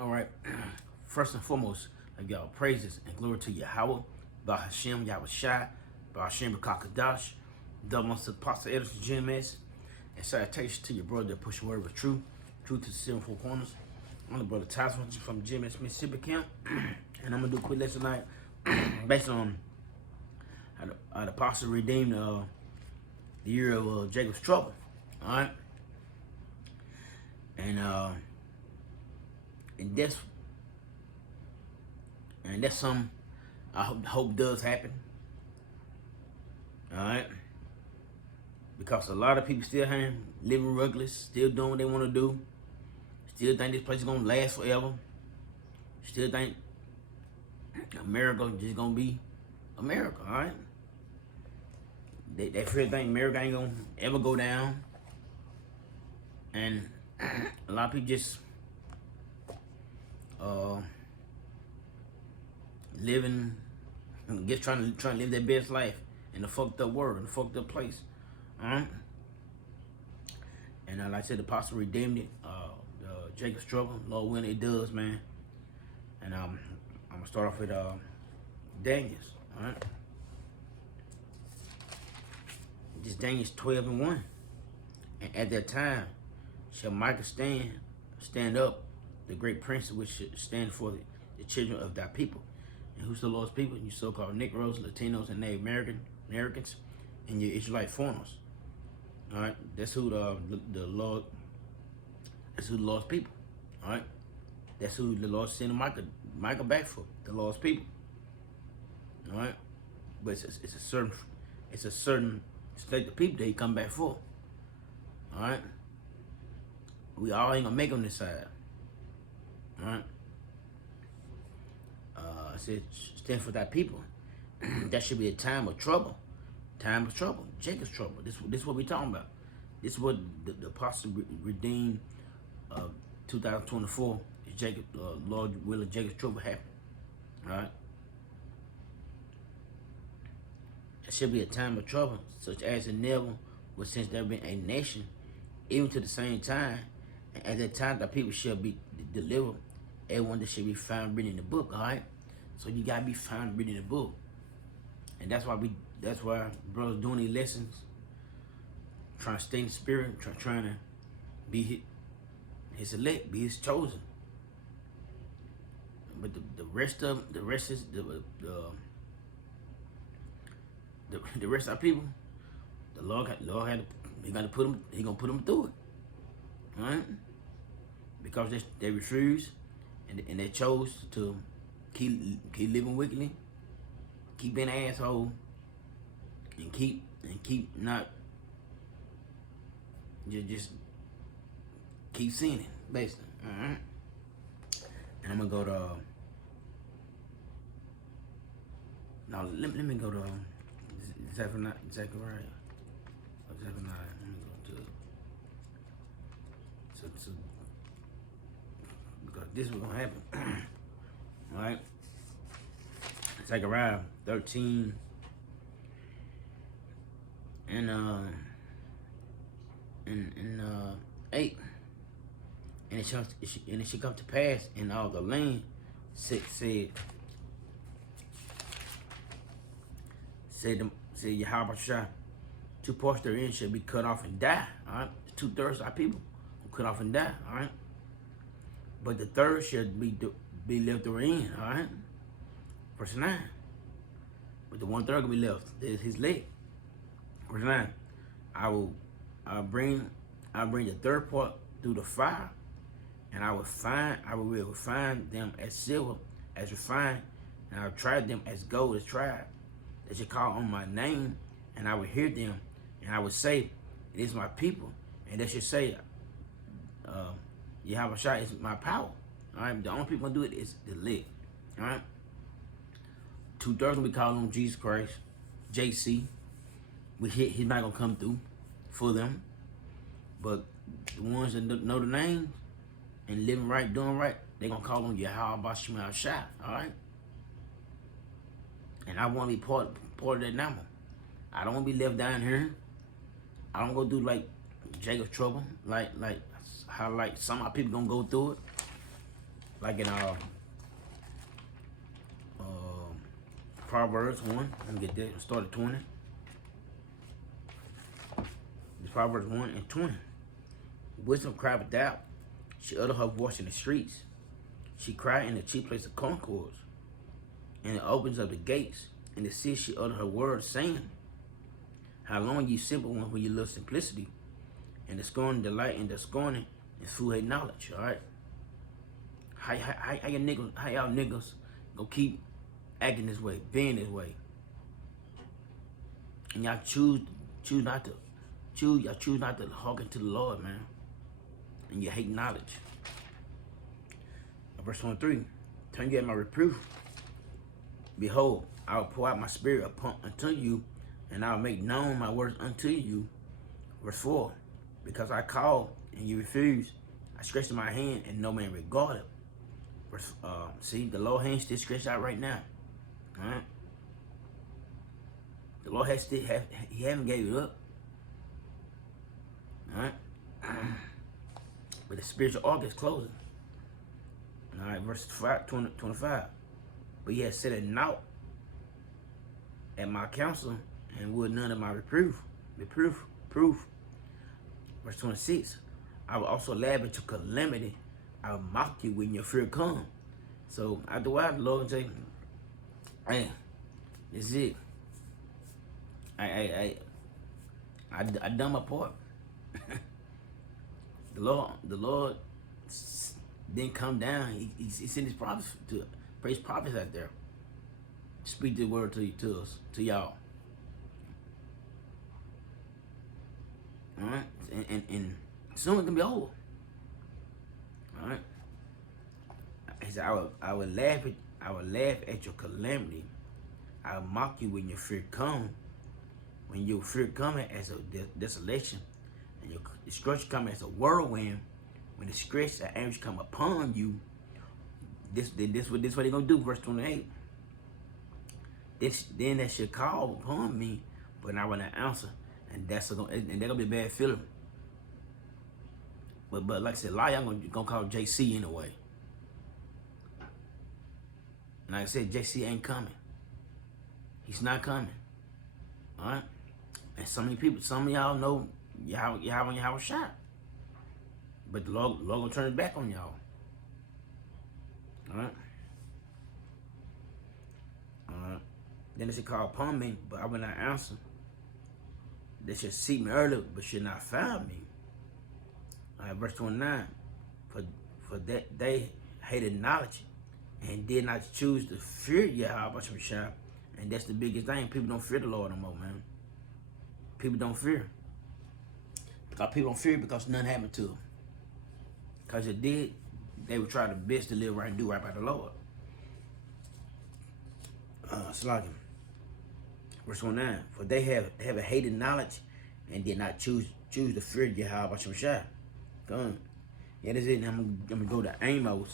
All right. First and foremost, I give all praises and glory to Yahweh, Bahashem, Yahweh Shai, Bahashem Kakadash, double to Apostle Edison GMS, and salutations to your brother that pushing word with truth to the 74 corners. I'm the brother Tyson from GMS Mississippi Camp, and I'm gonna do a quick lesson tonight based on how the apostle redeemed the year of Jacob's trouble. All right, and and that's something I hope does happen. All right, because a lot of people still here living reckless, still doing what they want to do, still think this place is gonna last forever, still think America just gonna be America. All right, they feel think America ain't gonna ever go down, and a lot of people just living, just trying to live their best life in a fucked up world, in a fucked up place. And like I said, the apostle redeemed it. Jacob's trouble, Lord willing, it does, man. And I'm gonna start off with Daniels. All right, this Daniels 12:1. And at that time shall Micah stand up, the great prince which should stand for the children of thy people. And who's the Lord's people? You so-called Negroes, Latinos, and Native Americans, and your Israelite foreigners. All right, that's who the Lord. That's who the Lord's people. All right, that's who the Lord sent Micah back for. The Lord's people. All right, but it's a certain select of people that he come back for. All right, we all ain't gonna make on this side. All right. I said, stand for thy people. That should be a time of trouble. Time of trouble. Jacob's trouble. This is what we talking about. This is what the apostle redeemed 2024. Is Jacob, Lord willing, Jacob's trouble happen. All right. It should be a time of trouble, such as it never was since there been a nation, even to the same time. And at that time, the people shall be delivered. Everyone that should be found reading the book. All right. So you gotta be found reading the book, and that's why brothers doing these lessons, trying to stay in the spirit, trying to be his elect, be his chosen. But the rest of our people, the Lord gonna put them through it, all right? Because they refuse and they chose to keep living wickedly, keep being an asshole, and keep not just keep sinning, basically. All right. And I'm gonna go to now. Let me go to Zephaniah. Let me go to because this is gonna happen. All right, Zechariah 13 and 8, and it shall come to pass in all the land. Said Yahweh Shai, 2 parts therein shall be cut off and die. All right, 2/3 of our people will cut off and die. All right, but the third shall be left therein. All right, verse 9. But the 1/3 will be left. There's his leg. Verse 9. I'll bring the third part through the fire, and I will refine them as silver as refined, and I'll try them as gold is tried. They shall call on my name, and I will hear them, and I will say, it is my people. And they should say, Yahweh Shai is my power. All right, the only people gonna do it is the leg. All right, 2/3 we call on Jesus Christ, JC. He's not gonna come through for them, but the ones that know the names and living right, doing right, they gonna call on Yahweh Bashim Shai. All right, and I want to be part of that number. I don't want to be left down here. I don't go through like Jacob's trouble, like how some of our people gonna go through it. Like in Proverbs 1. Let me get that. Start at 20. It's Proverbs 1 and 20. Wisdom cried without. She uttered her voice in the streets. She cried in the chief place of concords. And it opens up the gates. In the city she uttered her words, saying, how long, ye simple ones, when you love simplicity, and the scorn delight in the scorning, and fool hate knowledge. All right. How y'all niggas go keep acting this way, being this way, and y'all choose not to hearken to the Lord, man, and you hate knowledge. Verse 23, turn you at my reproof. Behold, I will pour out my spirit unto you, and I will make known my words unto you. Verse 4, because I called and you refused, I stretched my hand and no man regarded. Verse, see, the Lord's hand still stretched out right now. All right. The Lord he haven't gave it up. All right. But the spiritual arc is closing. All right, verse 25. But he has set a naught at my counsel, and would none of my reproof. Verse 26. I will also laugh at your calamity. I will mock you when your fear comes. So after a while, the Lord say, hey, this is it. I done my part. The Lord didn't come down. He sent his prophets to praise prophets out there. Speak the word to us, to y'all. All right, and soon it's gonna be over. All right. He said, I will laugh at your calamity. I will mock you when your fear come. When your fear coming as a desolation, and your destruction come as a whirlwind. When the scourge and anguish come upon you, this what they're gonna do. Verse 28. Then they should call upon me, but I will not answer, and they're gonna be a bad feeling. But like I said, a lot of y'all gonna call JC anyway. And like I said, JC ain't coming. He's not coming. All right. And some of y'all know y'all shot. But the Lord gonna turn it back on y'all. All right. Then they should call upon me, but I will not answer. They should seek me early, but should not find me. All right, verse 29. For that they hated knowledge and did not choose to fear Yahweh. And that's the biggest thing. People don't fear the Lord no more, man. People don't fear. Because people don't fear because nothing happened to them. Because it did, they would try their best to live right and do right by the Lord. Slogan. Verse 29. For they have hated knowledge and did not choose to fear Yahweh Shai. Come on. Yeah, this is it. I'm gonna go to Amos.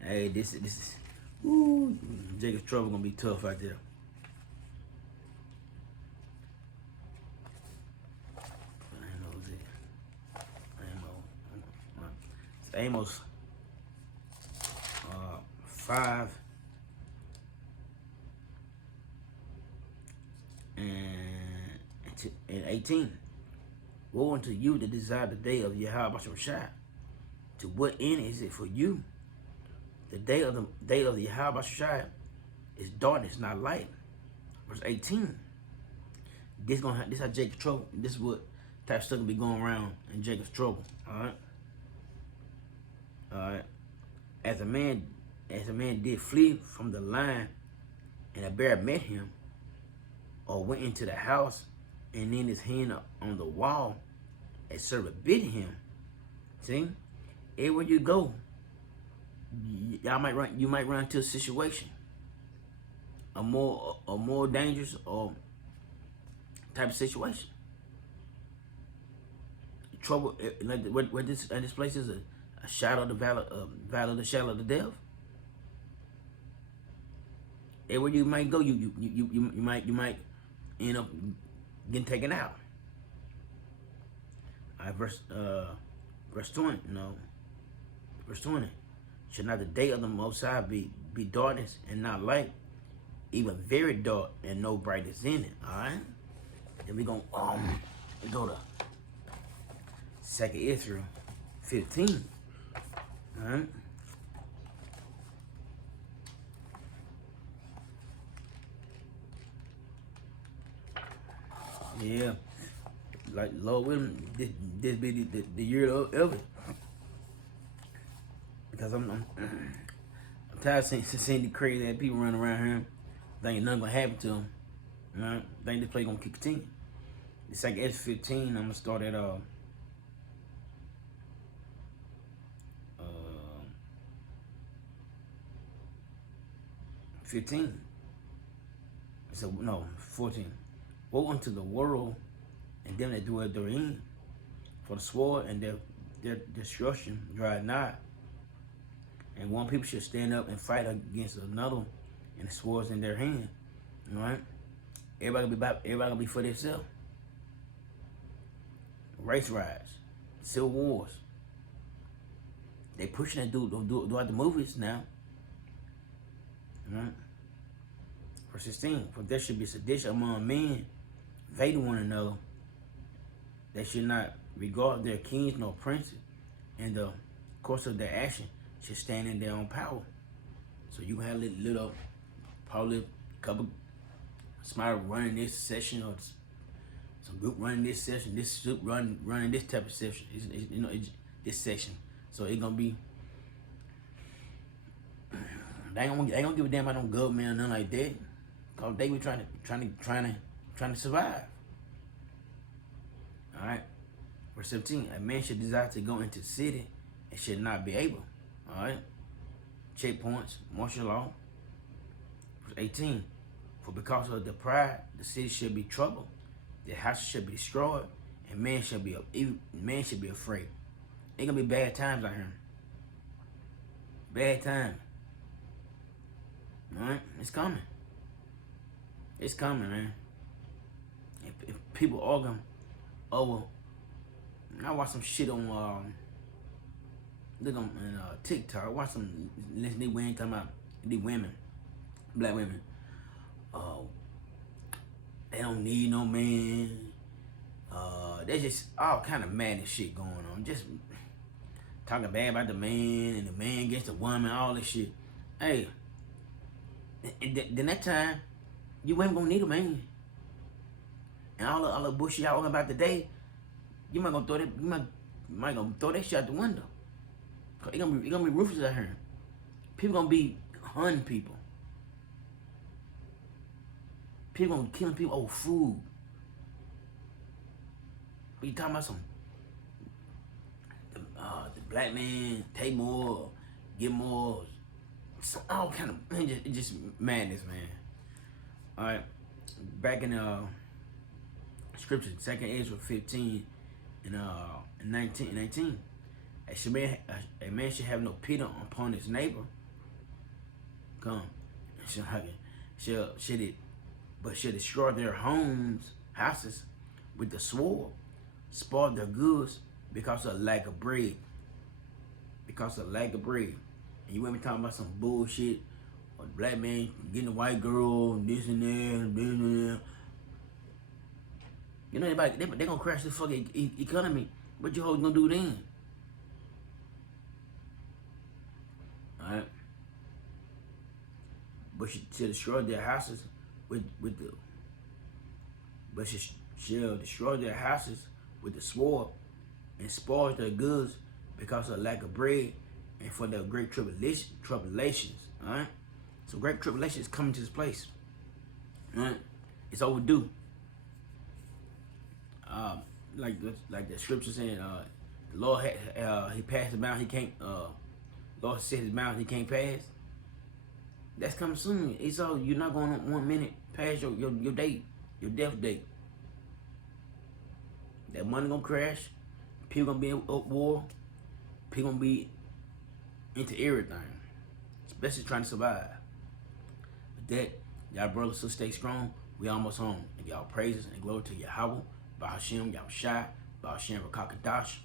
Hey, this is woo, Jacob's trouble gonna be tough out there. It's Amos 5 and 18. Woe unto you that desire the day of Yahweh Shai. To what end is it for you? The day of the Yahweh Shai is darkness, not light. Verse 18. This how Jacob's trouble. This is what type of stuff will be going around in Jacob's trouble. Alright. Alright. As a man did flee from the lion, and a bear met him, or went into the house and leaned his hand on the wall, a servant bit him. See? Everywhere you go, you might run into a situation, a more dangerous or type of situation. Trouble, like what this place is a shadow of the valley of the shadow of the death. Everywhere you might go, you might end up getting taken out. All right, verse 20. No, Verse 20. Should not the day of the Most High be darkness and not light, even very dark and no brightness in it? All right. Then we gonna go to 2nd Israel 15. All right. Yeah, like Lord willing, this be the year of it. Because I'm tired of seeing the crazy ass people running around here thinking nothing gonna happen to them. You know, think this play gonna keep continuing. It's like S15. I'm gonna start at 15. So no, 14. Woe unto the world and them that dwell therein, for the sword and their destruction draw not. And one people should stand up and fight against another, and the swords in their hand. All right, everybody gonna be for themselves. Race riots, civil wars. They pushing that dude out the movies now. All right. Verse 16. For there should be sedition among men, invading one another. They should not regard their kings nor princes, and the course of their action should stand in their own power. So you have little probably a couple somebody running this session, or some group running this session, this group running this type of session. It's this section. So it's gonna be they ain't gonna give a damn about no government or nothing like that. Cause they be trying to survive. All right. Verse 17. A man should desire to go into the city and should not be able. All right. Checkpoints, martial law. Verse 18. For because of the pride, the city should be troubled, the houses should be destroyed, and man should be afraid. Ain't gonna be bad times out here. Bad times. All right. It's coming. It's coming, man. If people arguing over, I watch some shit on look on TikTok. I watch some listen these women talking about these women, black women. They don't need no man. There's just all kind of madness shit going on. Just talking bad about the man and the man against the woman, all this shit. Hey, then that time, you ain't gonna need a man. And all the bullshit y'all talking about today, you might gonna throw that, might gonna throw that shit out the window. It gonna be ruthless out here. People gonna be hunting people. People gonna killing people over food. We talking about the black man take more, get more, all kind of it's just madness, man. All right, back in scripture, 2nd Ezra 15 and 19. A man should have no pity upon his neighbor. Should destroy their houses with the sword, spoil their goods because of lack of bread. And you ain't talking about some bullshit, or the black man getting a white girl, this and that. You know, they gonna crash the fucking economy. What you hoes gonna do then? Alright? But she should destroy their houses she'll destroy their houses with the sword and spoil their goods because of lack of bread and for the great tribulations. Alright? So great tribulation is coming to this place. Alright? It's overdue. Like the scripture saying, the Lord he passed the mountain he can't. Lord set his mountain he can't pass. That's coming soon. It's all you're not going on 1 minute past your date, your death date. That money gonna crash. People gonna be in war. People gonna be into everything, especially trying to survive. But that, y'all brothers, sisters, stay strong. We almost home. And y'all praises and glory to Yahweh, Bahashem, Yahushai, Bahashem, Rakakadash.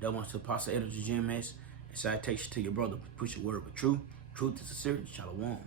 Double to Apostle Elder Jim S. Citation to your brother, push your word with truth. Truth is sincerity. Shalom.